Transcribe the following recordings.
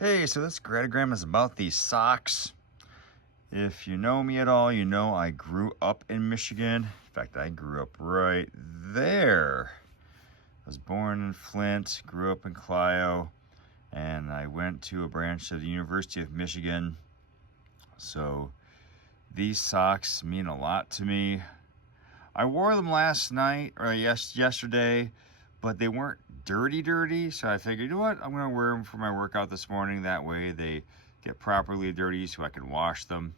Hey, so this Gratigram is about these socks. If you know me at all, you know I grew up in Michigan. In fact, I grew up right there. I was born in Flint, grew up in Clio, and I went to a branch of the University of Michigan. So these socks mean a lot to me. I wore them last night, or yesterday, but they weren't dirty, so I figured, you know what, I'm gonna wear them for my workout this morning. That way they get properly dirty so I can wash them.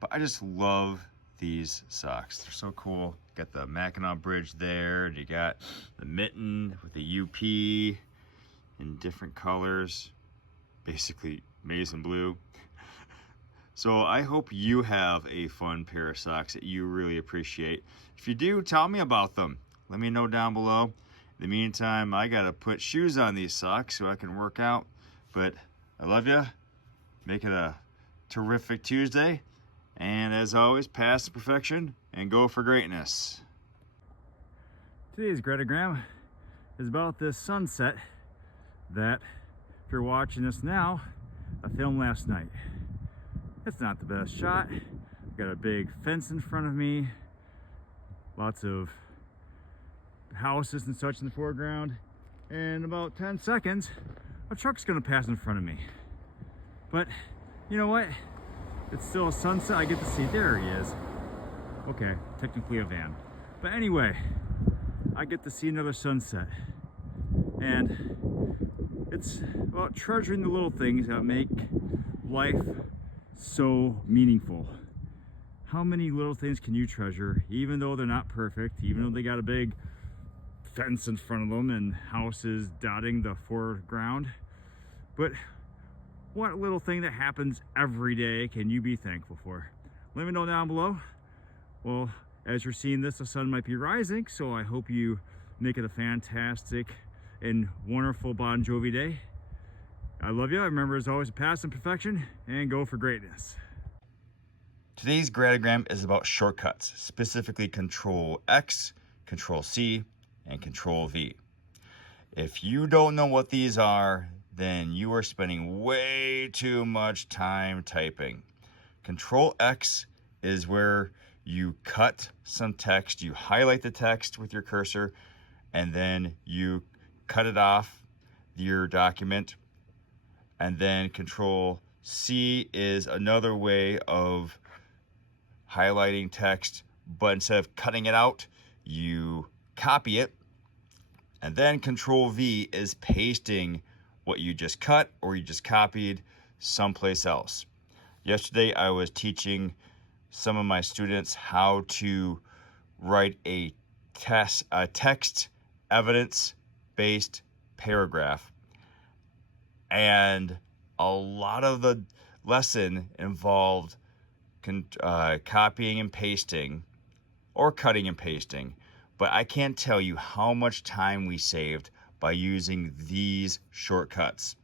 But I just love these socks. They're so cool. Got the Mackinac Bridge there, and you got the mitten with the UP in different colors, basically maize and blue. So I hope you have a fun pair of socks that you really appreciate. If you do, tell me about them. Let me know down below. In the meantime, I gotta put shoes on these socks so I can work out. But I love you. Make it a terrific Tuesday. And as always, pass to perfection and go for greatness. Today's Gratigram is about this sunset that, if you're watching this now, I filmed last night. It's not the best shot. Got a big fence in front of me, lots of houses and such in the foreground. In about 10 seconds, a truck's gonna pass in front of me. But you know what? It's still a sunset. I get to see, there he is. Okay, technically a van. But anyway, I get to see another sunset. And it's about treasuring the little things that make life so meaningful. How many little things can you treasure, even though they're not perfect, even though they got a big fence in front of them and houses dotting the foreground? But what little thing that happens every day can you be thankful for? Let me know down below. Well, as you're seeing this, the sun might be rising, so I hope you make it a fantastic and wonderful Bon Jovi day. I love you. Remember, as always, to pass in perfection and go for greatness. Today's Gratigram is about shortcuts, specifically Control X, Control C, and Control V. If you don't know what these are, then you are spending way too much time typing. Control X is where you cut some text, you highlight the text with your cursor, and then you cut it off your document. And then Control C is another way of highlighting text, but instead of cutting it out, you copy it. And then Control V is pasting what you just cut or you just copied someplace else. Yesterday, I was teaching some of my students how to write a text evidence-based paragraph. And a lot of the lesson involved copying and pasting or cutting and pasting. But I can't tell you how much time we saved by using these shortcuts.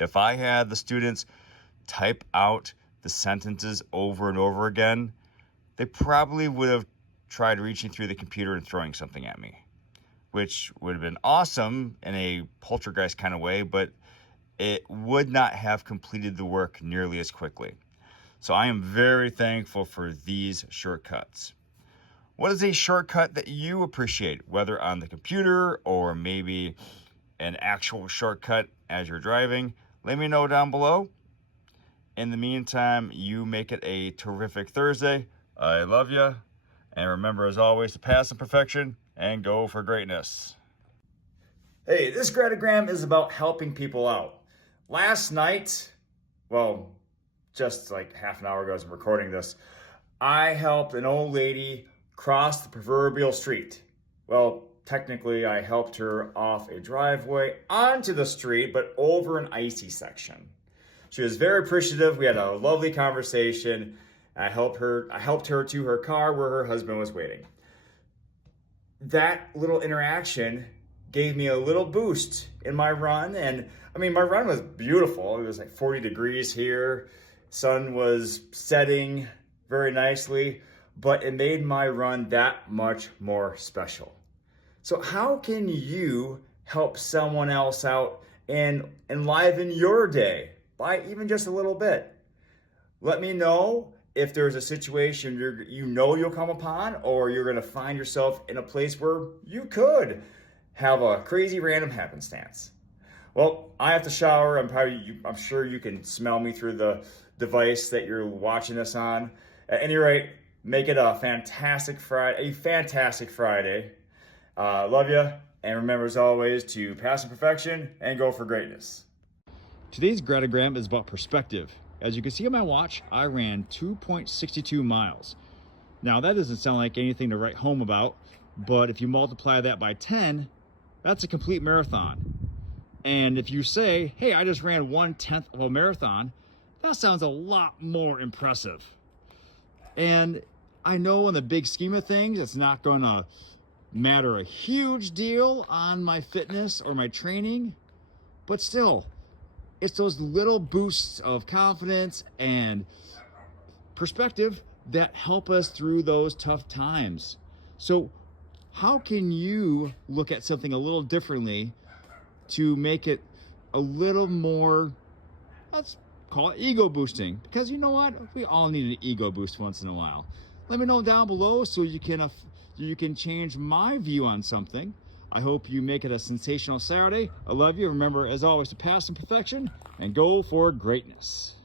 If I had the students type out the sentences over and over again, they probably would have tried reaching through the computer and throwing something at me, which would have been awesome in a poltergeist kind of way, but it would not have completed the work nearly as quickly. So I am very thankful for these shortcuts. What is a shortcut that you appreciate, whether on the computer or maybe an actual shortcut as you're driving? Let me know down below. In the meantime, you make it a terrific Thursday. I love you. And remember, as always, to pass in perfection and go for greatness. Hey, this Gratigram is about helping people out. Last night, well, just like half an hour ago as I'm recording this, I helped an old lady cross the proverbial street. Well, technically I helped her off a driveway onto the street, but over an icy section. She was very appreciative. We had a lovely conversation. I helped her to her car where her husband was waiting. That little interaction gave me a little boost in my run. And I mean, my run was beautiful. It was like 40 degrees here. Sun was setting very nicely, but it made my run that much more special. So how can you help someone else out and enliven your day by even just a little bit. Let me know if there's a situation you'll come upon, or you're going to find yourself in a place where you could have a crazy random happenstance. Well, I have to shower. I'm sure you can smell me through the device that you're watching this on. At any rate, make it a fantastic Friday. Love you, and remember as always to pass in perfection and go for greatness. Today's Gratigram is about perspective. As you can see on my watch, I ran 2.62 miles. Now that doesn't sound like anything to write home about, but if you multiply that by 10, that's a complete marathon. And if you say, hey, I just ran 1/10 of a marathon, that sounds a lot more impressive. And I know in the big scheme of things, it's not gonna matter a huge deal on my fitness or my training, but still, it's those little boosts of confidence and perspective that help us through those tough times. So how can you look at something a little differently to make it a little more, let's call it ego boosting? Because you know what? We all need an ego boost once in a while. Let me know down below so you can change my view on something. I hope you make it a sensational Saturday. I love you. Remember, as always, to pass in perfection and go for greatness.